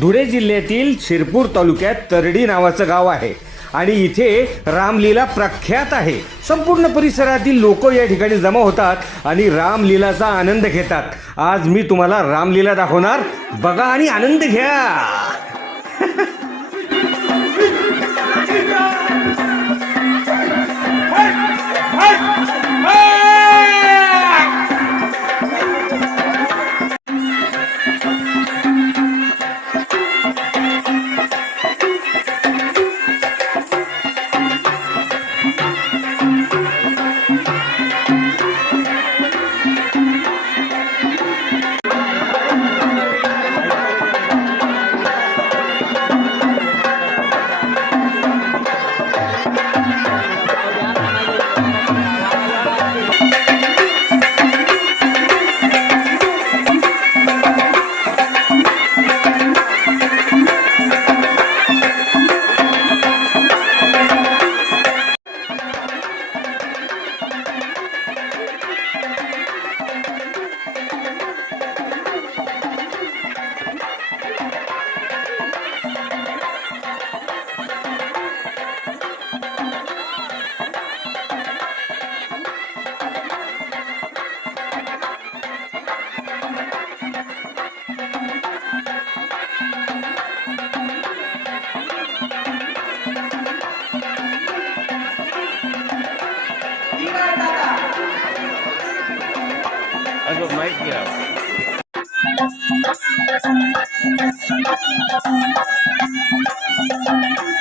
धुळे जिल्ह्यातील शिरपूर तालुक्यात तरडी नावाचं गाव आहे. आणि इथे रामलीला प्रख्यात आहे. संपूर्ण परिसरातील लोक या ठिकाणी जमा होतात आणि रामलीलाचा आनंद घेतात. आज मी तुम्हाला रामलीला दाखवणार. बघा आणि आनंद घ्या!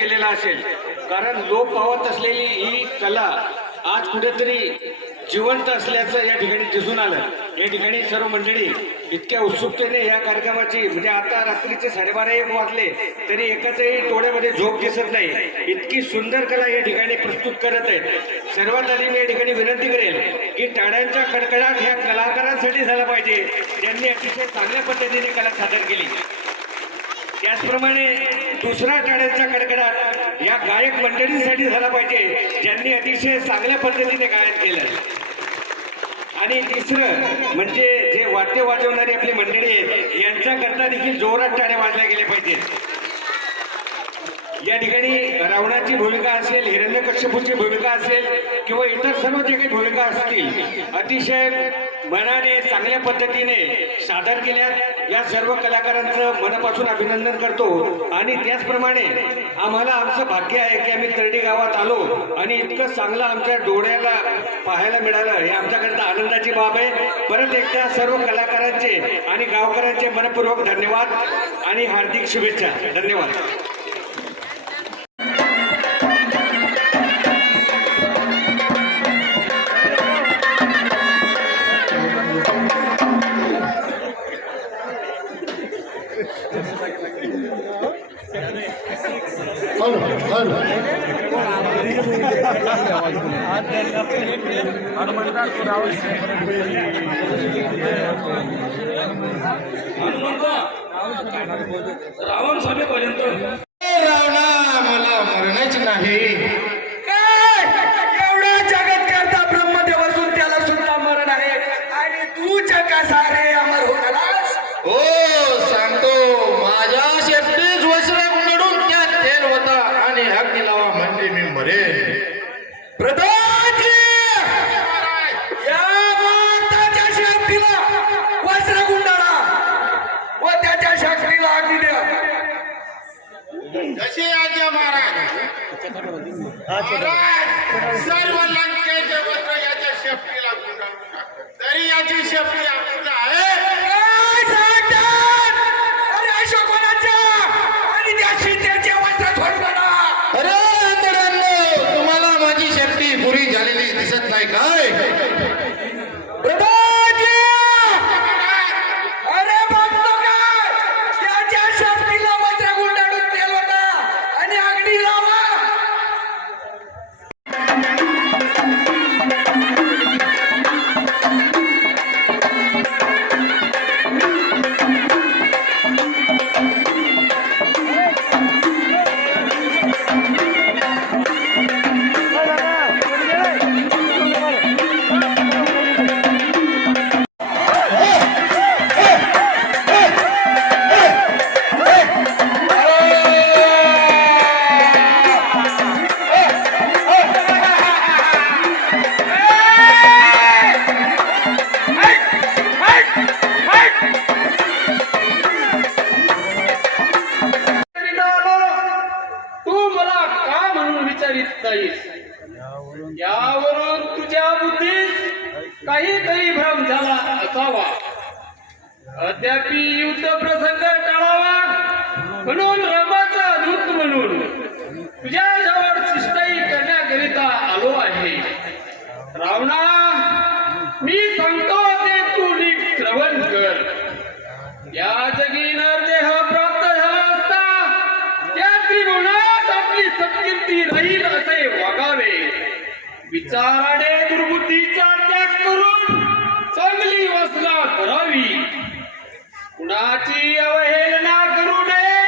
केलेला असेल. कारण लोक पावत असलेली ही कला आज कुठेतरी जिवंत असल्याचं या ठिकाणी दिसून आलं. या ठिकाणी सर्व मंडळी इतक्या उत्सुकतेने या कार्यक्रमाची म्हणजे आता रात्रीचे साडेबारा एक वाजले तरी एकाचही टोळ्यामध्ये झोप दिसत नाही. इतकी सुंदर कला या ठिकाणी प्रस्तुत करत आहेत. सर्वात आधी मी या ठिकाणी विनंती करेल की टाळ्यांच्या कडकडाट ह्या कलाकारांसाठी झाला पाहिजे. ज्यांनी अतिशय चांगल्या पद्धतीने कला सादर केली. त्याचप्रमाणे दुसरा टाळ्यांचा कडकडाट या गायक मंडळींसाठी झाला पाहिजे ज्यांनी अतिशय चांगल्या पद्धतीने गायन केलं. आणि तिसरं म्हणजे जे वाद्य वाजवणारी आपली मंडळी आहेत यांच्याकरता देखील जोरात टाळ्या वाजल्या गेल्या पाहिजेत. या ठिकाणी रावणाची भूमिका असेल हिरण्यकश्यपूची भूमिका असेल किंवा इतर सर्व जे काही भूमिका असतील अतिशय मनाने चांगल्या पद्धतीने सादर केल्यात. या सर्व कलाकारांचं मनापासून अभिनंदन करतो. आणि त्याचप्रमाणे आम्हाला आमचं भाग्य आहे की आम्ही तरडी गावात आलो. आणि इतकं चांगलं आमच्या डोळ्याला पाहायला मिळालं. हे आमच्याकरता आनंदाची बाब आहे. परत एकदा सर्व कलाकारांचे आणि गावकऱ्यांचे मनपूर्वक धन्यवाद आणि हार्दिक शुभेच्छा. धन्यवाद. रावण सभेपर्यंत रावणा मला मरणाच नाही. एवढा जगत करता ब्रह्मदेव असून त्याला सुद्धा मरण आहे. आणि तू जगासारे अमर होणारस हो सांगतो माझ्या शेपटीच वस्त्र गुंडळून त्यात तेल होता आणि अग्नी लावा म्हणजे मी मरेन. कशी महाराज. महाराज सर्व लंकेचे पत्र याच्या शेपटीला तरी याची शेपटी अखंड आहे अद्याप युद्ध प्रसंग टाळावा म्हणून रमाचा दूत म्हणून तुझ्याजवळ शिष्टाई करण्याकरिता आलो आहे. रावणा मी सांगतो ते तू नीट श्रवण कर. या जगी देह प्राप्त झाला असता त्या त्रिगुणात आपली सत्कीर्ती राहील असे वागावे. विचाराने दुर्बुद्धीचा कुणाची अवहेलना करू नये.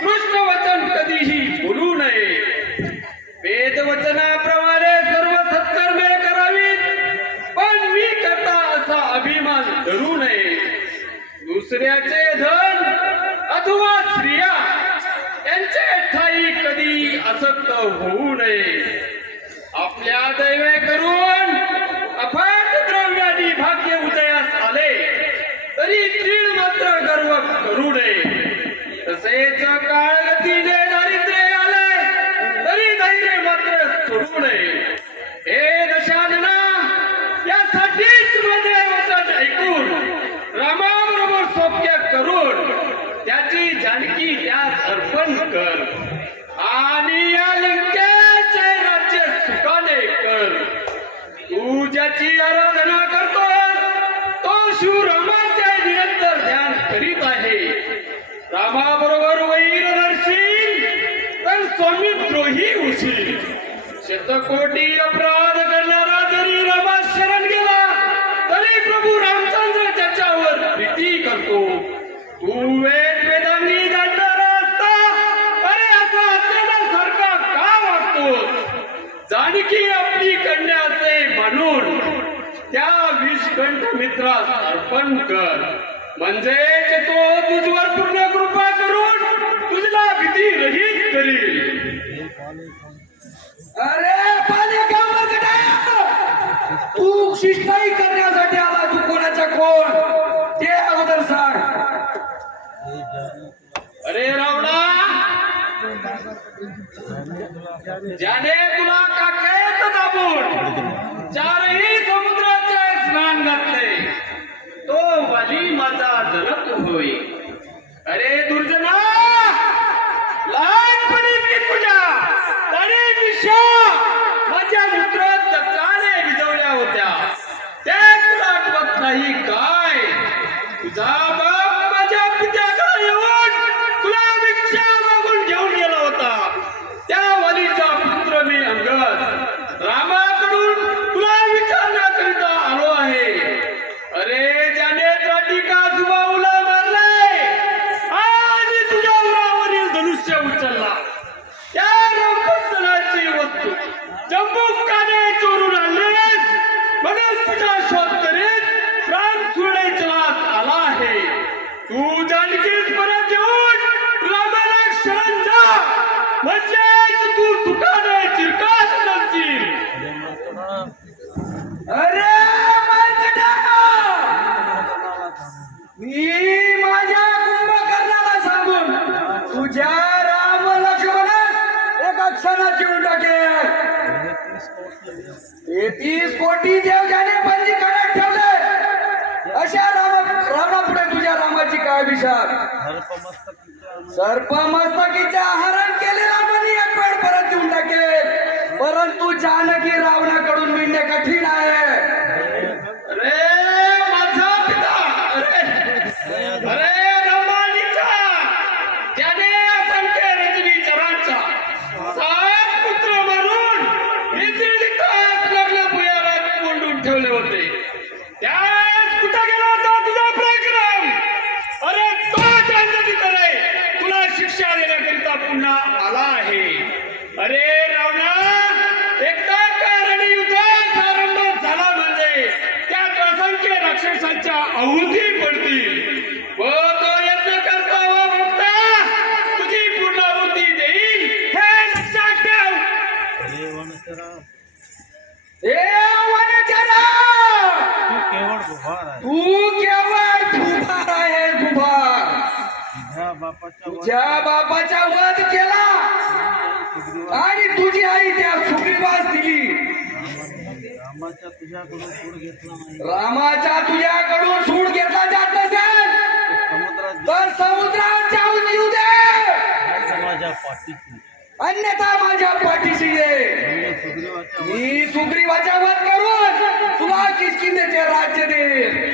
कृष्ण वचन कधीही बोलू नये. वेदवचनाप्रमाणे सर्व सत्कर्मे करावीत पण मी करता असा अभिमान धरू नये. दुसऱ्याचे धन अथवा स्त्रिया यांचे ठाई कधी असक्त होऊ नये. आपल्या दैवे करून अफाट द्रव्यानी भाग्य उदयास आले तरी तीळ मात्र गर्व करू नये तसेच काळगतीने दारिद्र्य आले तरी धैर्य मात्र सोडू नये. हे दशानना यासाठीच मध्ये वचन ऐकून रामाबरोबर सोप्या करून त्याची जानकी त्यास अर्पण कर. शतकोटी अपराध करणारा जरी रामा शरण गेला तरी प्रभू रामचंद्र त्याच्यावर प्रीती करतो. तू वेद वेदांनी जाणणारा असता अरे असा सारखा का वागतो जानकी आपली कन्या असे म्हणून त्या विषकंठ मित्रास अर्पण कर. म्हणजेच तो तुझवर पूर्ण कृपा करून तुझला भीती रहित करील. अरे पाण्या तू शिष्टाई करण्यासाठी आला तू कोणाचा कोण? ते अगोदर सांग. अरे रावणा. ज्याने तुला काकळत दाबून चारही समुद्राचे स्नान घातले तो वाली माझा जनक होई. तू मी माझ्या सांगून तुझ्या राम एका क्षणात कोटी देव ज्याने बंदी करत ठेवले अशा राम रामना तुझ्या रामाची काय विचार सर्पमस्तकीच्या आहार जानकी रावणाकडून मिळणे कठीण आहे. रे माझा पिता अरे अरे त्याने असंख्य रजनी चरांचा सात पुत्र मारून निद्रितास लग्न भुयारात कोंडून ठेवले होते. त्या कुठं गेला होता तुझा पराक्रम? अरे तो जानकी तुला शिक्षा देण्याकरिता पुन्हा आला आहे. अरे राक्षसांच्या आहुती पडतील. व तो यत्न करता व तुझी पूर्णाहुती देईल. हे लक्षात ठेव. तू केवळ फुफार आहे फुफार तुझ्या बापाचा वध केला. आणि तुझी आई त्या सुग्रीवास दिली. रामाच्या तुझ्याकडून सूड घेतला नाही. रामाचा तुझ्याकडून सूड घेतला जात नसेल. तर समुद्रात जाऊन येऊ दे. माझ्या पाठीची अन्यथा माझ्या पाठीशी ये. सुग्रीवाच्या मी सुग्रीवाचा वध करून तुला किसकिंदेचे राज्य देईल